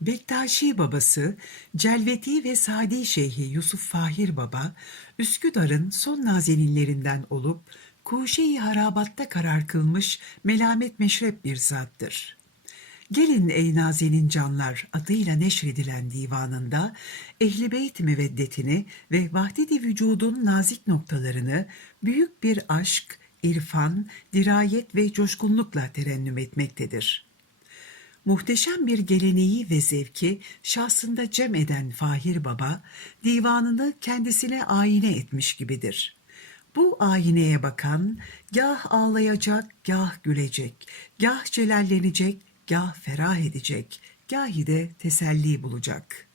Bektaşi babası Celveti ve Sadi Şeyhi Yusuf Fahir Baba, Üsküdar'ın son nazeninlerinden olup Kuşe-i Harabat'ta karar kılmış melamet meşrep bir zattır. Gelin ey nazenin canlar adıyla neşredilen divanında Ehli Beyt müveddetini ve vahdedi vücudun nazik noktalarını büyük bir aşk, irfan, dirayet ve coşkunlukla terennüm etmektedir.'' Muhteşem bir geleneği ve zevki şahsında cem eden Fahir Baba, divanını kendisine ayine etmiş gibidir. Bu ayneye bakan, gah ağlayacak, gah gülecek, gah celallenecek, gah ferah edecek, gahi de teselli bulacak.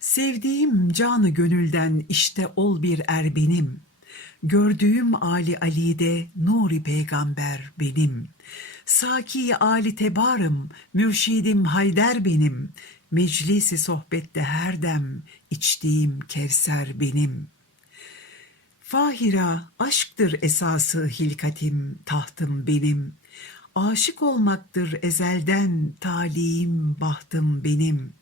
Sevdiğim canı gönülden işte ol bir er benim. Gördüğüm Ali Ali'de nuri peygamber benim. Saki Ali tebarım, mürşidim Hayder benim. Meclisi sohbette her dem, içtiğim Kevser benim. Fahira aşktır esası hilkatim, tahtım benim. Aşık olmaktır ezelden talim, bahtım benim.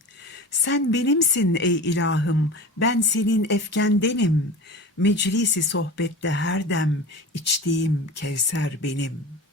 Sen benimsin ey ilahım, ben senin efkendenim. Meclisi sohbette her dem içtiğim Kevser benim.''